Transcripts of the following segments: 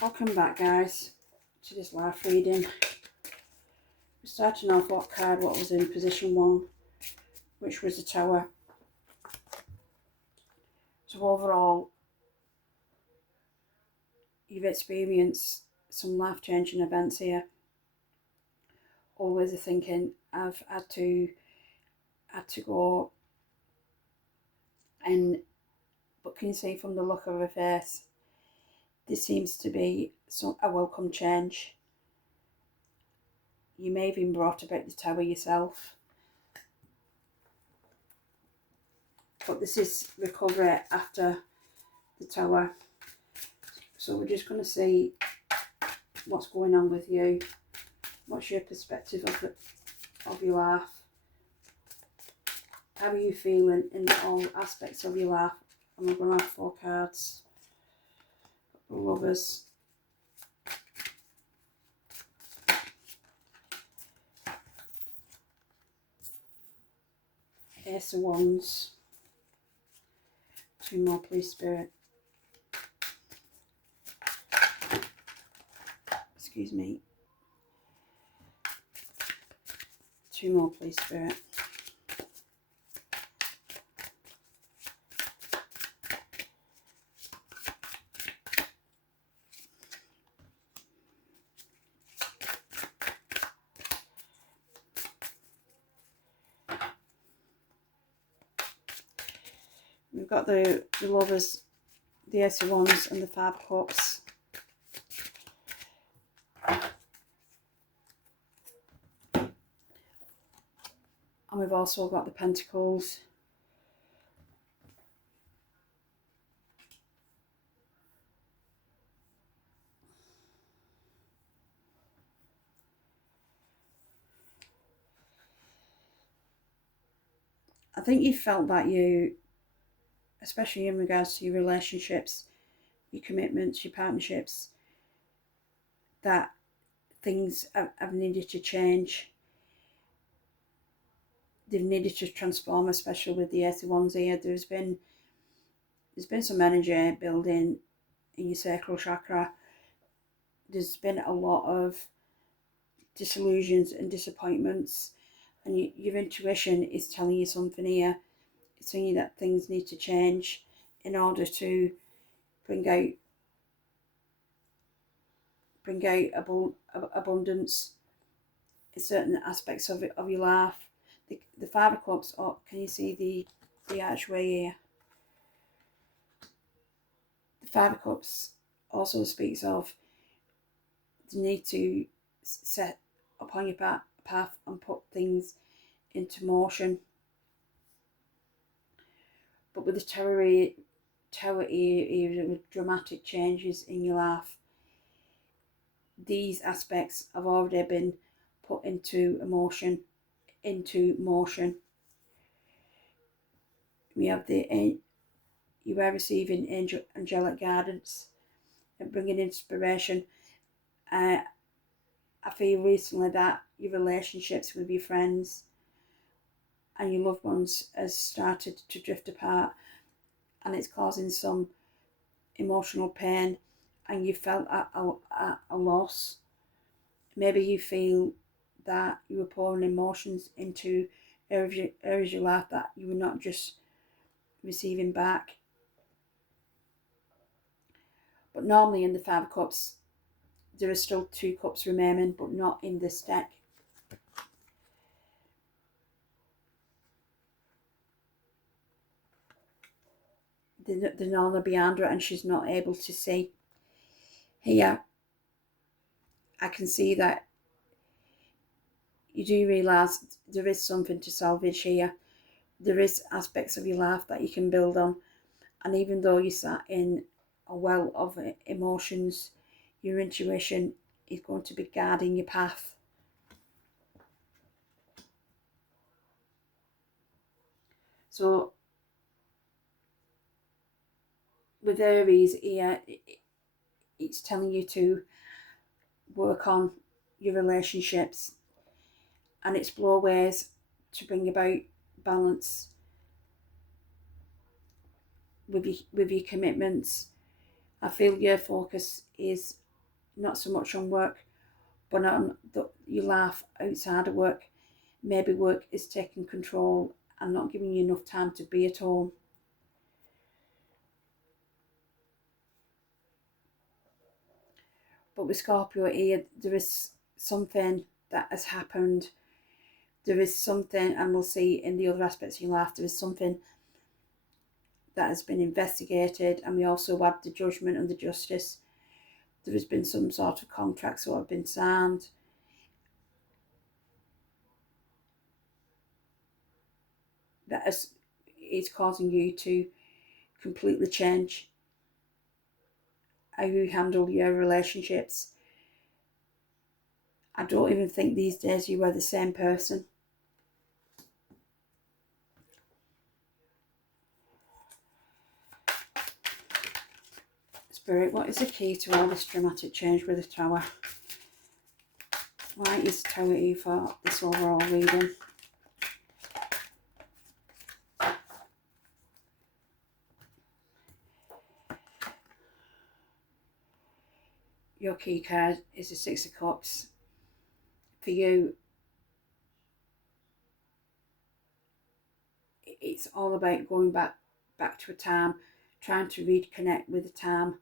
Welcome back, guys, to this live reading. We're starting off what was in position 1, which was the Tower. So overall, you've experienced some life-changing events here. Always thinking, I've had to go, but can you see from the look of her face, this seems to be a welcome change. You may have even brought about the Tower yourself. But this is recovery after the Tower. So we're just going to see what's going on with you. What's your perspective of your life? How are you feeling in all aspects of your life? And we're going to have 4 cards. Lovers. Ace of Wands. 2 more, please, Spirit. Excuse me. 2 more, please, Spirit. We've got the Lovers, the Ace of Wands and the 5 of Cups. And we've also got the Pentacles. I think you felt that you, especially in regards to your relationships, your commitments, your partnerships, that things have needed to change. They've needed to transform, especially with the Ace of Wands here. There's been some energy building in your sacral chakra. There's been a lot of disillusions and disappointments, and your intuition is telling you something here. It's telling you that things need to change in order to bring out abundance in certain aspects of your life. The 5 of Cups, can you see the archway here? The 5 of Cups also speaks of the need to set upon your path and put things into motion. But with the Tower here with dramatic changes in your life, these aspects have already been put into motion. We have you are receiving angelic guidance and bringing inspiration. I feel recently that your relationships with your friends and your loved ones has started to drift apart, and it's causing some emotional pain, and you felt a loss. Maybe you feel that you were pouring emotions into areas of your life that you were not just receiving back. But normally in the 5 of Cups, there are still 2 cups remaining, but not in this deck. They're normally behind her and she's not able to see. Here, I can see that you do realise there is something to salvage here. There is aspects of your life that you can build on. And even though you sat in a well of emotions, your intuition is going to be guiding your path. So with Aries here, it's telling you to work on your relationships and explore ways to bring about balance with your commitments. I feel your focus is not so much on work, but on your life outside of work. Maybe work is taking control and not giving you enough time to be at home. But with Scorpio here, there is something that has happened. There is something, and we'll see in the other aspects of your life, there is something that has been investigated, and we also have the judgment and the justice. There has been some sort of contracts that have been signed that is causing you to completely change how you handle your relationships. I don't even think these days you are the same person. Spirit, what is the key to all this dramatic change with the Tower? Why is the Tower here for this overall reading? Your key card is the Six of Cups. For you, it's all about going back to a time, trying to reconnect with a time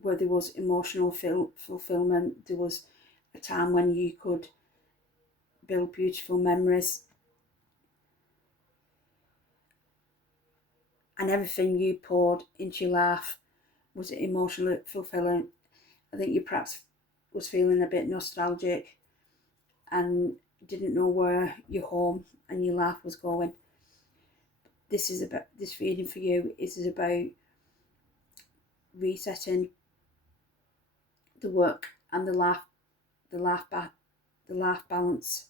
where there was emotional fulfillment. There was a time when you could build beautiful memories, and everything you poured into your life was emotionally fulfilling. I think you perhaps was feeling a bit nostalgic and didn't know where your home and your life was going. This reading for you is about resetting the work and the life balance.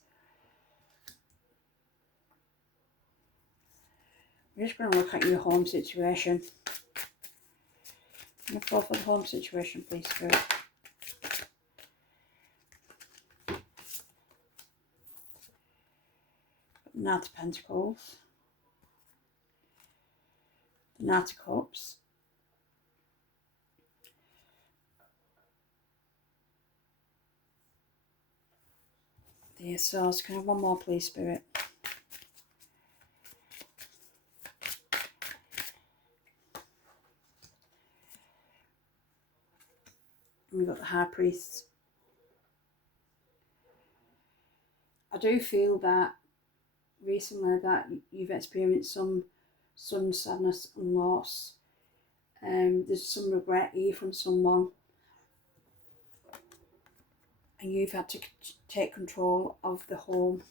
We're just going to look at your home situation. I'm going to fall for the home situation, please, Spirit. Knight of Pentacles, the Knight of Cups, the Ace of Swords. Can I have one more, please, Spirit? And we've got the High Priest. I do feel that recently that you've experienced some sadness and loss. There's some regret here from someone, and you've had to take control of the home.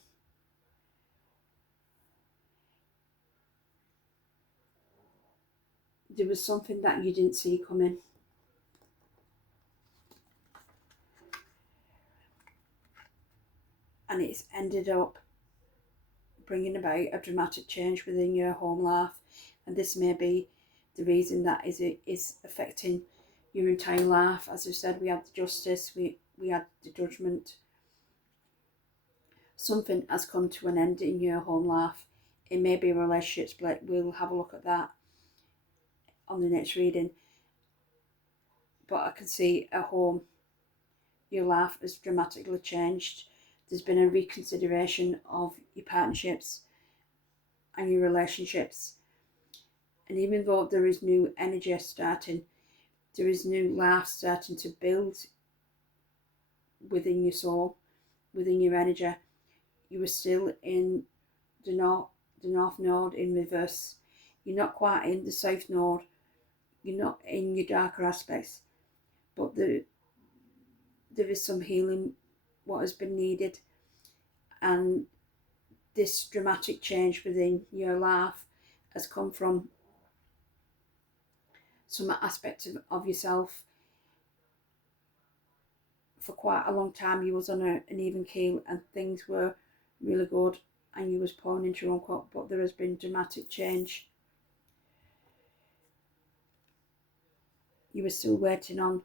There was something that you didn't see coming. And it's ended up bringing about a dramatic change within your home life. And this may be the reason that is affecting your entire life. As I said, we had the justice, we had the judgment. Something has come to an end in your home life. It may be a relationship split. We'll have a look at that on the next reading. But I can see at home, your life has dramatically changed. There's been a reconsideration of your partnerships and your relationships. And even though there is new energy starting, there is new life starting to build within your soul, within your energy. You are still in the north node in reverse. You're not quite in the south node. You're not in your darker aspects. But there is some healing what has been needed. And this dramatic change within your life has come from some aspect of yourself. For quite a long time you was on an even keel and things were really good and you was pouring into your own cup, but there has been dramatic change. You were still waiting on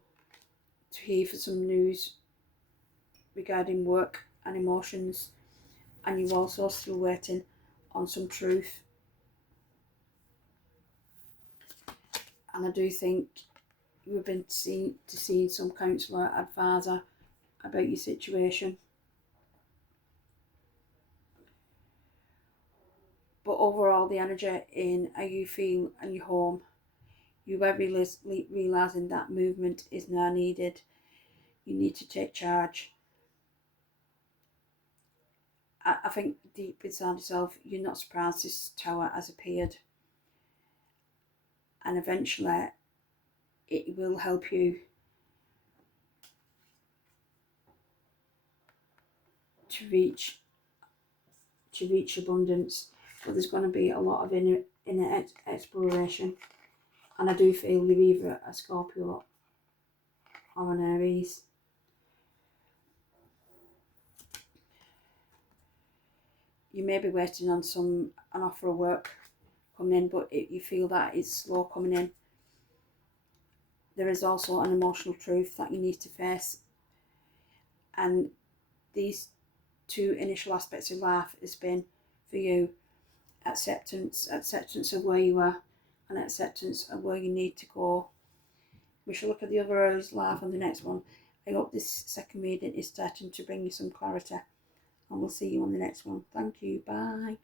to hear for some news regarding work and emotions, and you're also still waiting on some truth. And I do think you've been seeing some counsellor, advisor about your situation. But overall, the energy in how you feel and your home, you are realising that movement is now needed. You need to take charge. I think deep inside yourself, you're not surprised this tower has appeared. And eventually, it will help you to reach abundance. But there's going to be a lot of inner exploration. And I do feel you're either a Scorpio or an Aries. You may be waiting on an offer of work coming in, but you feel that it's slow coming in. There is also an emotional truth that you need to face. And these two initial aspects of life has been, for you, acceptance of where you are and acceptance of where you need to go. We shall look at the other areas of life on the next one. I hope this second reading is starting to bring you some clarity, and we'll see you on the next one. Thank you. Bye.